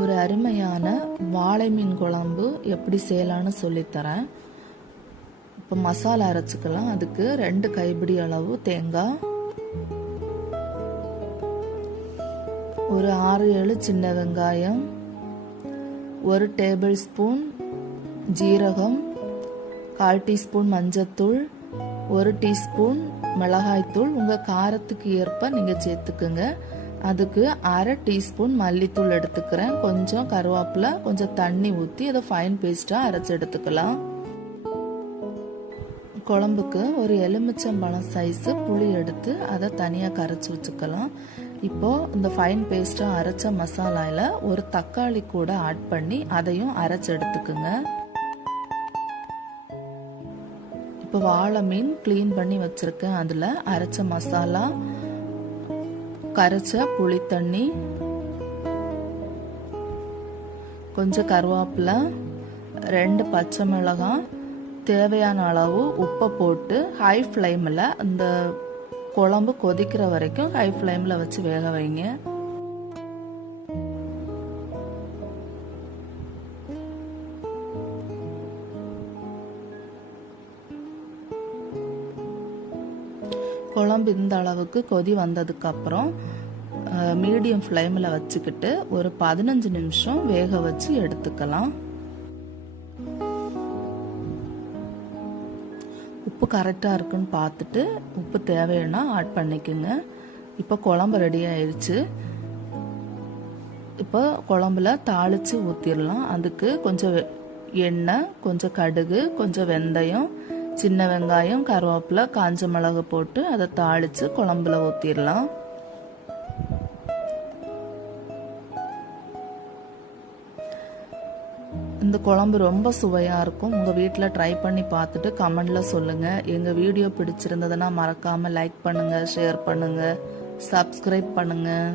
ஒரு அருமையான வாழை மீன் குழம்பு எப்படி செய்யலான்னு சொல்லித்தரேன். இப்போ மசாலா அரைச்சிக்கலாம். அதுக்கு 2 கைப்பிடி அளவு தேங்காய், ஒரு 6-7 சின்ன வெங்காயம், 1 டேபிள் ஸ்பூன் ஜீரகம், 1/4 டீஸ்பூன் மஞ்சத்தூள், 1 டீஸ்பூன் மிளகாய்த்தூள், உங்கள் காரத்துக்கு ஏற்ப நீங்கள் சேர்த்துக்குங்க. அதுக்கு 1/2 டீஸ்பூன் மல்லித்தூள் எடுத்துக்கிறேன். கொஞ்சம் கருவேப்பிலை, கொஞ்சம் தண்ணி ஊற்றி அதை ஃபைன் பேஸ்ட்டாக அரைச்சி எடுத்துக்கலாம். குழம்புக்கு ஒரு எலுமிச்சம்பழம் சைஸு புளி எடுத்து அதை தனியாக கரைச்சி வச்சுக்கலாம். இப்போது இந்த ஃபைன் பேஸ்ட்டாக அரைச்ச மசாலாவில் ஒரு தக்காளி கூட ஆட் பண்ணி அதையும் அரைச்சி எடுத்துக்குங்க. இப்போ வாழை மீன் க்ளீன் பண்ணி வச்சுருக்கேன். அதில் அரைச்ச மசாலா, கரைச்ச புளி தண்ணி, கொஞ்சம் கருவேப்பிலை, 2 பச்சை மிளகாய், தேவையான அளவு உப்பை போட்டு ஹை ஃப்ளேமில் இந்த குழம்பு கொதிக்கிற வரைக்கும் ஹை ஃப்ளேமில் வச்சு வேக வைங்க. குழம்பு இந்த அளவுக்கு கொதி வந்ததுக்கப்புறம் மீடியம் ஃப்ளேமில் வச்சுக்கிட்டு ஒரு 15 நிமிஷம் வேக வச்சு எடுத்துக்கலாம். உப்பு கரெக்டாக இருக்குன்னு பார்த்துட்டு உப்பு தேவைன்னா ஆட் பண்ணிக்கோங்க. இப்போ குழம்பு ரெடி ஆயிடுச்சு. இப்போ குழம்புல தாளித்து ஊற்றிடலாம். அதுக்கு கொஞ்சம் எண்ணெய், கொஞ்சம் கடுகு, கொஞ்சம் வெந்தயம், சின்ன வெங்காயம், கருவேப்பிலை, காஞ்ச மிளகு போட்டு அதை தாளித்து குழம்புல ஊற்றிடலாம். இந்த குழம்பு ரொம்ப சுவையாக இருக்கும். உங்கள் வீட்டில் ட்ரை பண்ணி பார்த்துட்டு கமெண்டில் சொல்லுங்கள். எங்கள் வீடியோ பிடிச்சிருந்ததுன்னா மறக்காமல் லைக் பண்ணுங்கள், ஷேர் பண்ணுங்கள், சப்ஸ்கிரைப் பண்ணுங்கள்.